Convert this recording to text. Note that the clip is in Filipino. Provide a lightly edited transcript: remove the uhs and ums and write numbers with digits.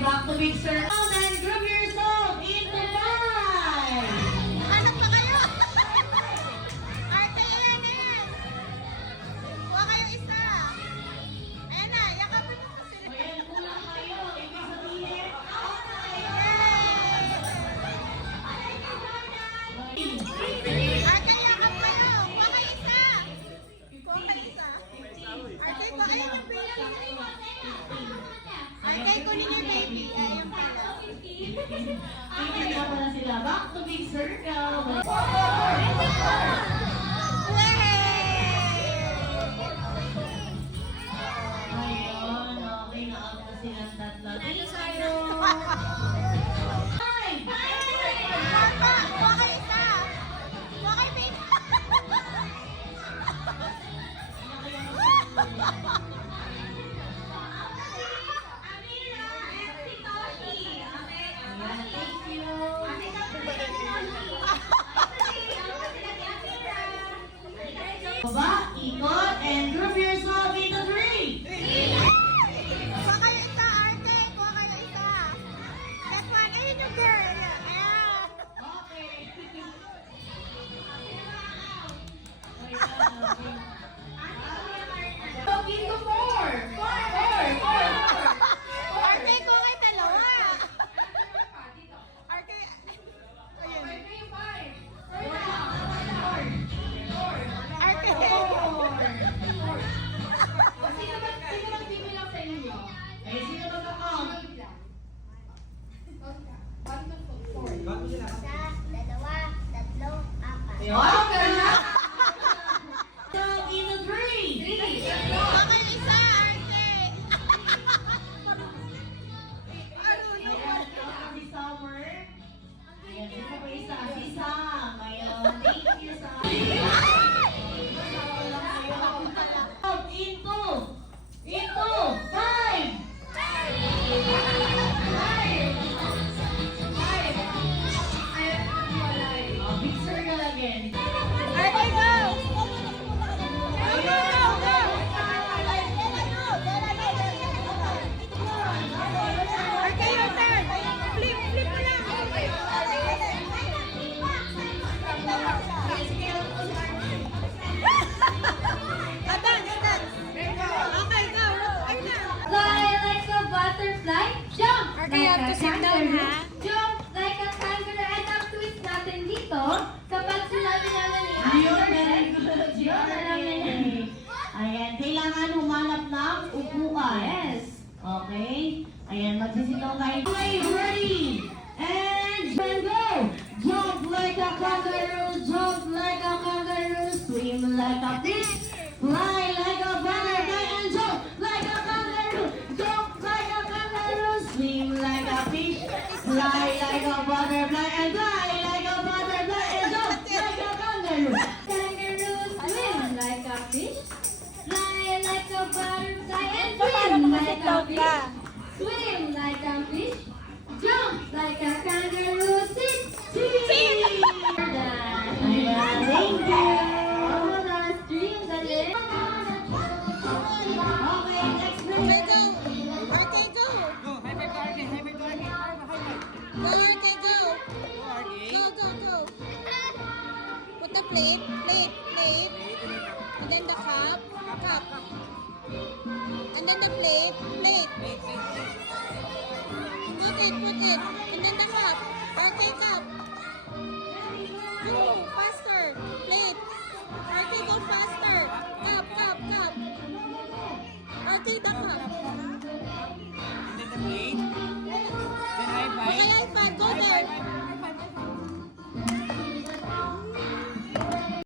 back to big circle and group yourself into five. Anak pa kayo? Arte, yan. Kuha kayo isa. Ayan na, yakapin mo pa sila. Ayan, kulang kayo. Ibig sabihin, out na kayo. Arte, yakap kayo. Kuha kayo isa. Kuha kayo isa. Arte, kuha kayo yung bilang. Arte, kunin niyo yung baby. Ayun pala. Tingnan na pala sila. Back to big circle. Ayun, okay. Na-out na silang tatlo. Thank you. Five. Kuha kayo isa. Kuha kayo baby. Ayan, thank you. Baba, ikot, and group yourself into three. Kuha kayo isa, Arte. Kuha kayo isa. Next one. Ayun yung girl. Ayan. Okay. Ayan, okay. Talk into four. Four. Arte, kuha kayo dalawa. Arte. Ayun. Arte. Sino magbibilang sa inyo? Eh, sino mag-account? Isa, dalawa, tatlo, apat. Wow, ganun. Talk into three. Kuha kayo isa, Arte. Ano yun? Ayan, si Summer. Ayan, sino pa isa? Si Sam. Ayan, thank you, Sam. Into five. Oh, big circle again. Arte, go! Go, go, go! Arte, your turn. Flip mo lang. Dance. Okay, go. Ayun na. Fly like a butterfly, jump Okay, like you have a to sit down, kangaroo, ha? jump like a kangaroo, and ang twist natin dito, kapag sinabi naman ni Yun, very good. Yun. Ayan, kailangan humanap ng upuan. Yes. Okay? Ayan, magsisitaw kayo. Okay, ready? And go! Jump like a kangaroo, jump like a kangaroo, swim like a fish, fly like a butterfly, and jump like a kangaroo, jump like a kangaroo, swim like a fish, fly like a butterfly, and fly like a butterfly, and jump like a kangaroo. Kangaroo swim like a fish, fly like a butterfly, and swim like a fish. Swim like a fish, jump like a kangaroo, sit. Ayan, thank you. Oh, last dream, dali. Okay, next group. Okay, go. Arte, go. Go, Arte, go. Go. Put the plate. And then the cup. And then the plate. Put it. And then the cup. Arte, cup. Go, faster. Plate. Arte, go faster. Cup. Arte, the cup.